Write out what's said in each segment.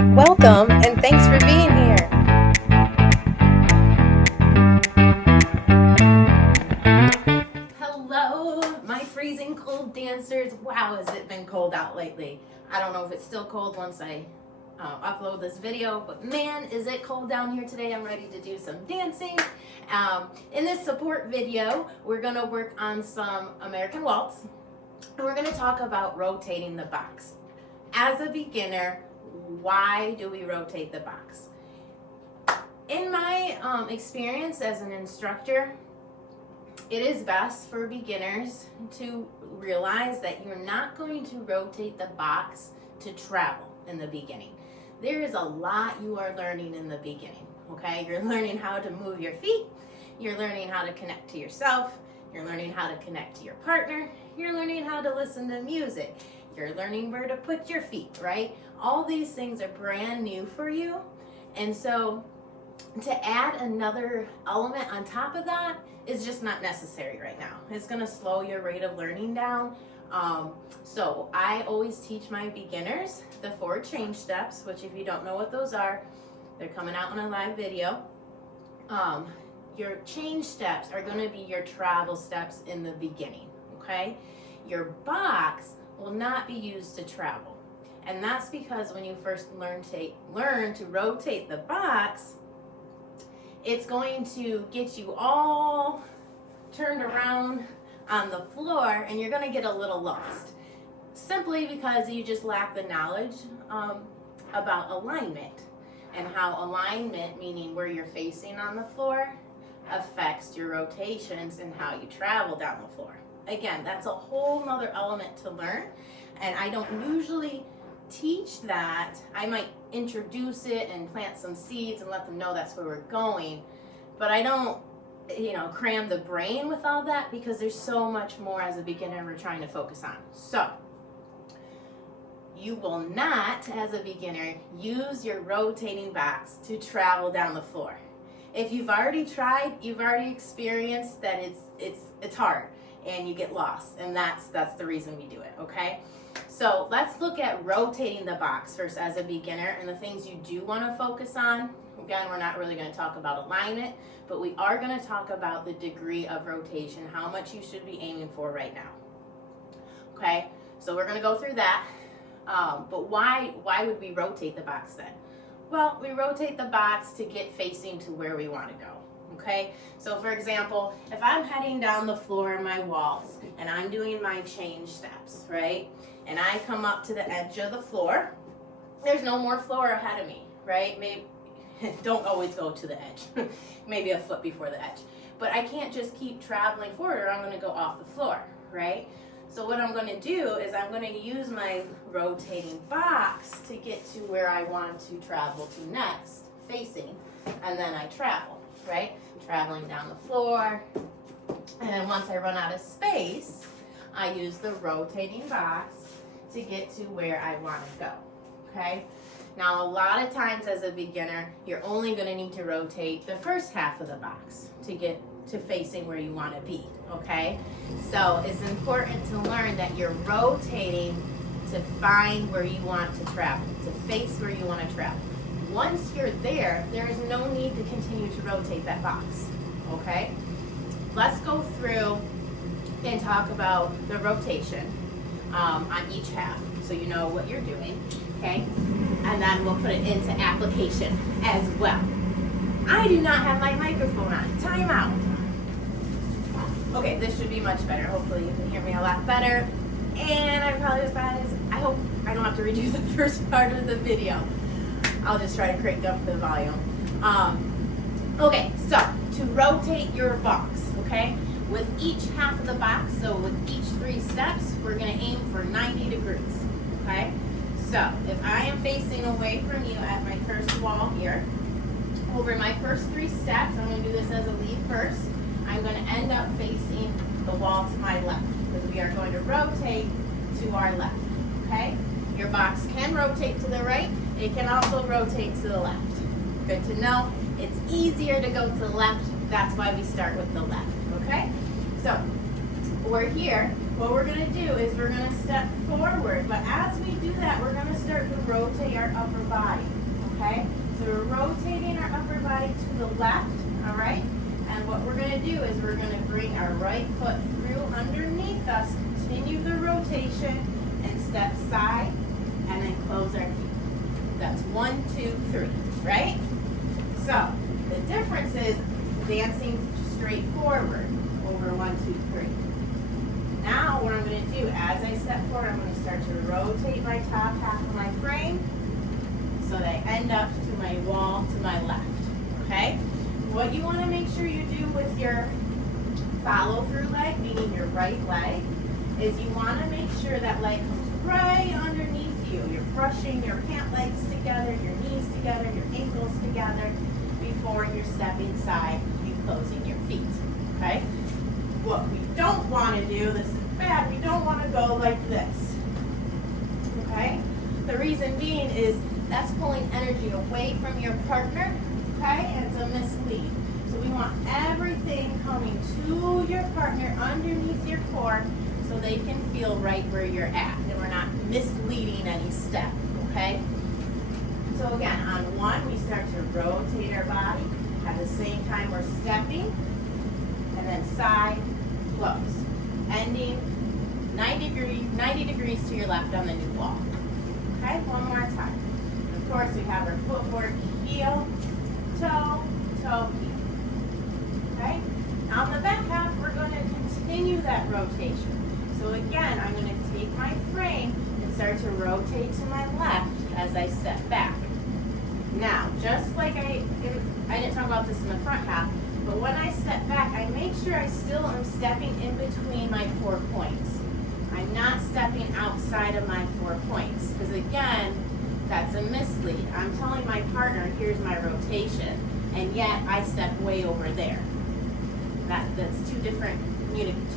Welcome and thanks for being here. Hello, my freezing cold dancers. Wow, has it been cold out lately? I don't know if it's still cold once I upload this video, but man, is it cold down here today. I'm ready to do some dancing. In this support video, we're gonna work on some American Waltz, and we're gonna talk about rotating the box. As a beginner, why do we rotate the box? In my experience as an instructor, it is best for beginners to realize that you're not going to rotate the box to travel in the beginning. There is a lot you are learning in the beginning, okay? You're learning how to move your feet, you're learning how to connect to yourself, you're learning how to connect to your partner, you're learning how to listen to music, you're learning where to put your feet, right? All these things are brand new for you, and so to add another element on top of that is just not necessary right now. It's going to slow your rate of learning down. So I always teach my beginners the 4 change steps, which if you don't know what those are, they're coming out in a live video. Your change steps are going to be your travel steps in the beginning, okay? Your box will not be used to travel. And that's because when you first learn to rotate the box, it's going to get you all turned around on the floor and you're going to get a little lost. Simply because you just lack the knowledge about alignment and how alignment, meaning where you're facing on the floor, affects your rotations and how you travel down the floor. Again, that's a whole nother element to learn, and I don't usually teach that. I might introduce it and plant some seeds and let them know that's where we're going, but I don't, cram the brain with all that because there's so much more as a beginner we're trying to focus on. So you will not, as a beginner, use your rotating box to travel down the floor. If you've already tried, you've already experienced that it's hard and you get lost, and that's the reason we do it, okay? So let's look at rotating the box first as a beginner and the things you do want to focus on. Again, we're not really going to talk about alignment, but we are going to talk about the degree of rotation, how much you should be aiming for right now. Okay, so we're going to go through that. But why would we rotate the box then? Well, we rotate the box to get facing to where we want to go. Okay, so for example, if I'm heading down the floor in my waltz and I'm doing my change steps, right? And I come up to the edge of the floor, there's no more floor ahead of me, right? Maybe don't always go to the edge, maybe a foot before the edge. But I can't just keep traveling forward or I'm going to go off the floor, right? So what I'm going to do is I'm going to use my rotating box to get to where I want to travel to next, facing, and then I travel, right? Traveling down the floor, and then once I run out of space, I use the rotating box to get to where I want to go, okay? Now, a lot of times as a beginner, you're only going to need to rotate the first half of the box to get to facing where you want to be, okay? So it's important to learn that you're rotating to find where you want to travel, to face where you want to travel. Once you're there, there is no need to continue to rotate that box, okay? Let's go through and talk about the rotation on each half so you know what you're doing, okay? And then we'll put it into application as well. I do not have my microphone on. Time out. Okay, this should be much better. Hopefully you can hear me a lot better. And I apologize. I hope I don't have to redo the first part of the video. I'll just try to crank up the volume. Okay, so to rotate your box, okay? With each half of the box, so with each 3 steps, we're going to aim for 90 degrees, okay? So if I am facing away from you at my first wall here, over my first 3 steps, I'm going to do this as a lead first, I'm going to end up facing the wall to my left because we are going to rotate to our left, okay? Your box can rotate to the right. It can also rotate to the left. Good to know. It's easier to go to the left. That's why we start with the left, okay? So we're here. What we're gonna do is we're gonna step forward, but as we do that, we're gonna start to rotate our upper body, okay? So we're rotating our upper body to the left, all right? And what we're gonna do is we're gonna bring our right foot through underneath us, continue the rotation, and step side, and then close our feet. That's 1, 2, 3, right? So the difference is dancing straight forward over 1, 2, 3. Now what I'm going to do, as I step forward, I'm going to start to rotate my top half of my frame so that I end up to my wall to my left, okay? What you want to make sure you do with your follow-through leg, meaning your right leg, is you want to make sure that leg comes right underneath you. You're brushing your pant legs together, your knees together, your ankles together before you're stepping side and closing your feet, okay? What we don't want to do, this is bad, we don't want to go like this, okay? The reason being is that's pulling energy away from your partner, okay? And it's a mislead. So we want everything coming to your partner underneath your core so they can feel right where you're at and we're not misleading any step, okay? So again, on 1, we start to rotate our body. At the same time, we're stepping, and then side, close. Ending 90 degrees to your left on the new wall. Okay, one more time. And of course, we have our footwork, heel, toe, toe, heel. Okay? Now on the back half, we're going to continue that rotation. So again, I'm going to take my frame and start to rotate to my left as I step back. Now, just like I didn't talk about this in the front half, but when I step back, I make sure I still am stepping in between my 4 points. I'm not stepping outside of my 4 points, because again, that's a mislead. I'm telling my partner, here's my rotation, and yet I step way over there. That's two different leads,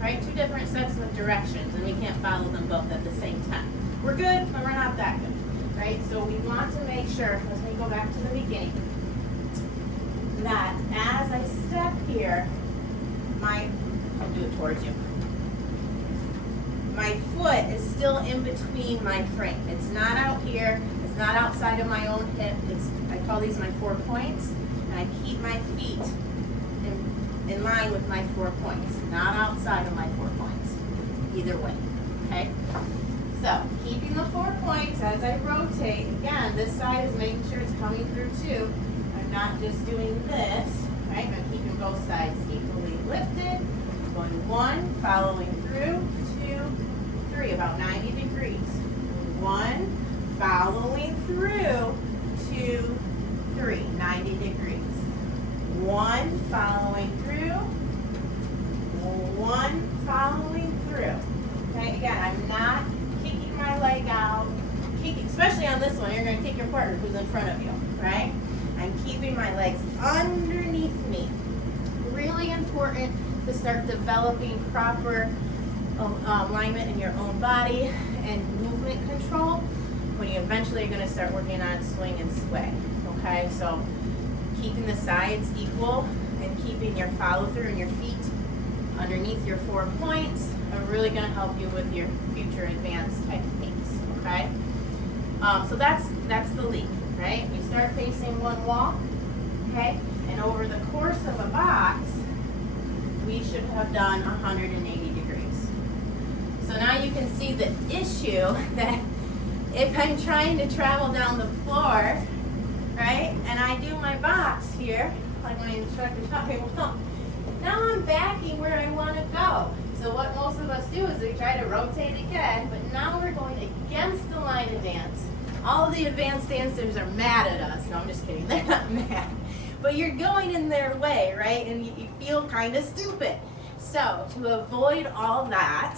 right? 2 different sets of directions, and we can't follow them both at the same time. We're good, but we're not that good. Right? So we want to make sure, let me go back to the beginning, that as I step here, I'll do it towards you. My foot is still in between my frame. It's not out here, it's not outside of my own hip. I call these my 4 points, and I keep my feet in line with my 4 points, not outside of my 4 points, either way, okay? So, keeping the 4 points as I rotate. Again, this side is making sure it's coming through too. I'm not just doing this, right? I'm keeping both sides equally lifted. Going 1, following through, 2, 3, about 90 degrees. 1, following through, 2, 3, 90 degrees. 1, following through, 1, following through. Okay, again, I'm not kicking my leg out, especially on this one, you're going to kick your partner who's in front of you, right? I'm keeping my legs underneath me. Really important to start developing proper alignment in your own body and movement control when you eventually are going to start working on swing and sway, okay? So keeping the sides equal and keeping your follow through and your feet underneath your 4 points are really going to help you with your future advanced techniques, okay? So that's the lead, right? We start facing one wall, okay? And over the course of a box, we should have done 180 degrees. So now you can see the issue that if I'm trying to travel down the floor, right, and I do my box here, like my instructor taught me, well, now I'm backing where I want to go. So what most of us do is we try to rotate again, but now we're going against the line of dance. All of the advanced dancers are mad at us. No, I'm just kidding. They're not mad. But you're going in their way, right? And you feel kind of stupid. So to avoid all that,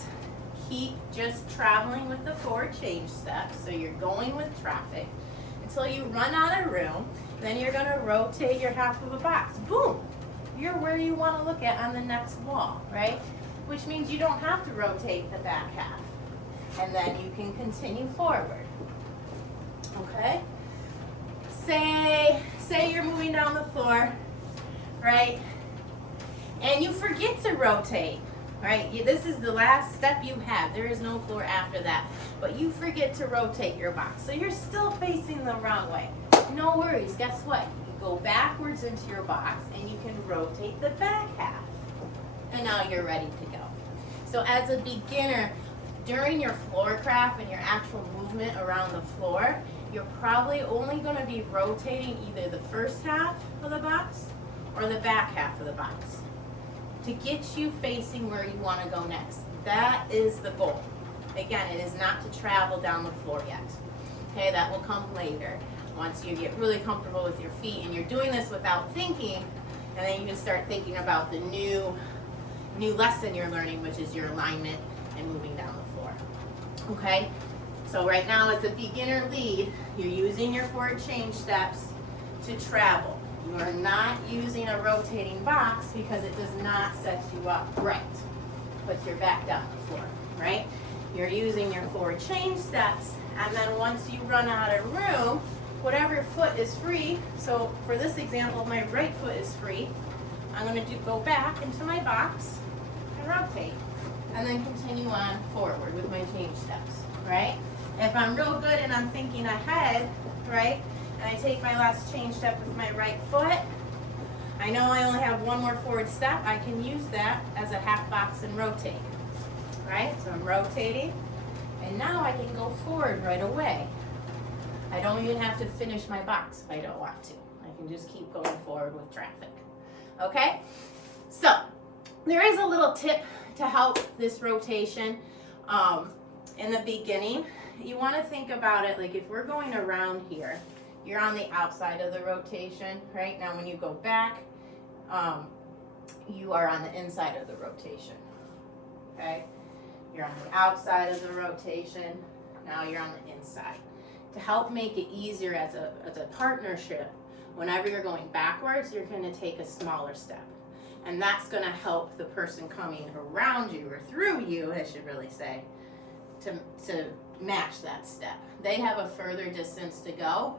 keep just traveling with the 4 change steps. So you're going with traffic until you run out of room. Then you're going to rotate your half of a box. Boom! You're where you want to look at on the next wall, right? Which means you don't have to rotate the back half. And then you can continue forward. Okay? Say you're moving down the floor, right? and you forget to rotate, right? This is the last step you have. There is no floor after that, but you forget to rotate your box. So you're still facing the wrong way. No worries, guess what? You can go backwards into your box and you can rotate the back half. And now you're ready to go. So as a beginner, during your floor craft and your actual movement around the floor, you're probably only going to be rotating either the first half of the box or the back half of the box to get you facing where you want to go next. That is the goal. Again, it is not to travel down the floor yet. Okay, that will come later. Once you get really comfortable with your feet and you're doing this without thinking, and then you can start thinking about the new lesson you're learning, which is your alignment and moving down the floor. Okay, so right now as a beginner lead, you're using your forward change steps to travel. You are not using a rotating box because it does not set you up right. Puts your back down the floor, right? You're using your forward change steps, and then once you run out of room, whatever foot is free, so for this example, my right foot is free, I'm going to go back into my box and rotate, and then continue on forward with my change steps, right? If I'm real good and I'm thinking ahead, right, and I take my last change step with my right foot, I know I only have one more forward step, I can use that as a half box and rotate, right? So I'm rotating, and now I can go forward right away. I don't even have to finish my box if I don't want to. I can just keep going forward with traffic. Okay? So, there is a little tip to help this rotation. In the beginning, you want to think about it like if we're going around here, you're on the outside of the rotation, right? Now when you go back, you are on the inside of the rotation, okay? You're on the outside of the rotation, now you're on the inside. To help make it easier as a partnership, whenever you're going backwards, you're going to take a smaller step. And that's going to help the person coming around you, or through you, I should really say, to match that step. They have a further distance to go.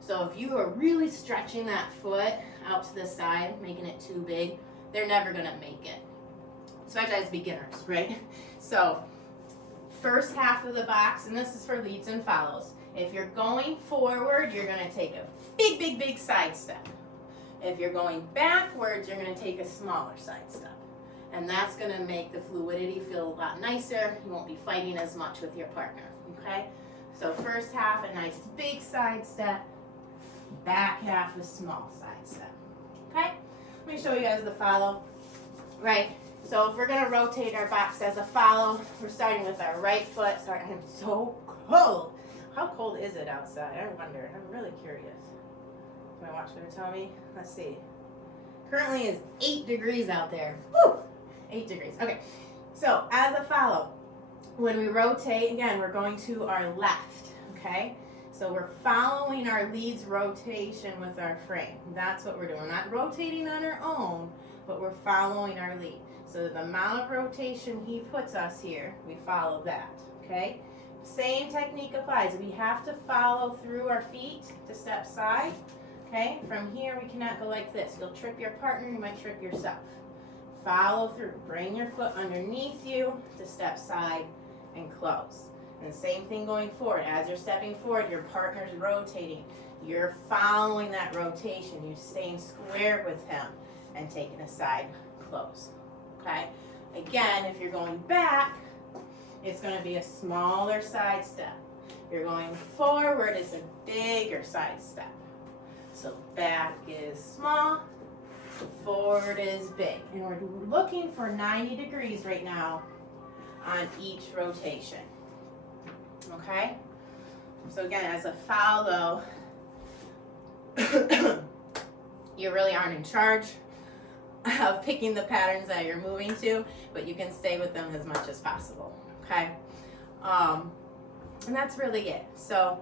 So if you are really stretching that foot out to the side, making it too big, they're never going to make it. Especially as beginners, right? So first half of the box, and this is for leads and follows. If you're going forward, you're going to take a big, big, big side step. If you're going backwards, you're going to take a smaller side step. And that's going to make the fluidity feel a lot nicer. You won't be fighting as much with your partner, okay? So first half, a nice big side step. Back half, a small side step, okay? Let me show you guys the follow, right? So if we're going to rotate our box as a follow, we're starting with our right foot. Sorry, I'm so cold. How cold is it outside? I wonder. I'm really curious. My watch going to tell me? Let's see. Currently is 8 degrees out there. Woo! 8 degrees. Okay. So as a follow, when we rotate, again, we're going to our left. Okay? So we're following our lead's rotation with our frame. That's what we're doing. We're not rotating on our own, but we're following our lead. So the amount of rotation he puts us here, we follow that. Okay? Same technique applies. We have to follow through our feet to step side. Okay? From here, we cannot go like this. You'll trip your partner, you might trip yourself. Follow through. Bring your foot underneath you to step side and close. And same thing going forward. As you're stepping forward, your partner's rotating. You're following that rotation. You're staying square with him and taking a side close. Okay? Again, if you're going back, it's going to be a smaller side step. You're going forward, it's a bigger side step. So back is small, forward is big. And we're looking for 90 degrees right now on each rotation. Okay? So again, as a follow, you really aren't in charge of picking the patterns that you're moving to, but you can stay with them as much as possible. Okay? And that's really it. So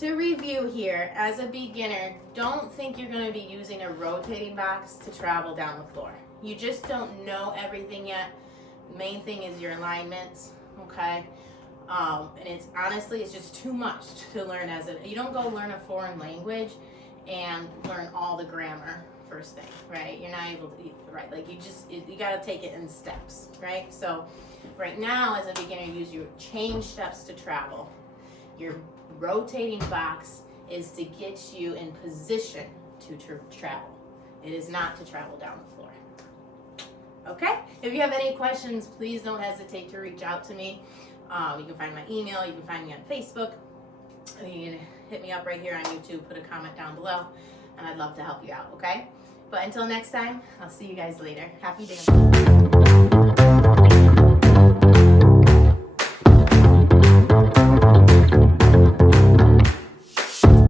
to review here, as a beginner, don't think you're going to be using a rotating box to travel down the floor. You just don't know everything yet. The main thing is your alignments, okay? And it's honestly, it's just too much to learn you don't go learn a foreign language and learn all the grammar first thing, right? You're not able to, right? Like you got to take it in steps, right? So right now, as a beginner, use your change steps to travel. Your rotating box is to get you in position to travel. It is not to travel down the floor. Okay? If you have any questions, please don't hesitate to reach out to me. You can find my email. You can find me on Facebook. You can hit me up right here on YouTube. Put a comment down below, and I'd love to help you out, okay? But until next time, I'll see you guys later. Happy dancing.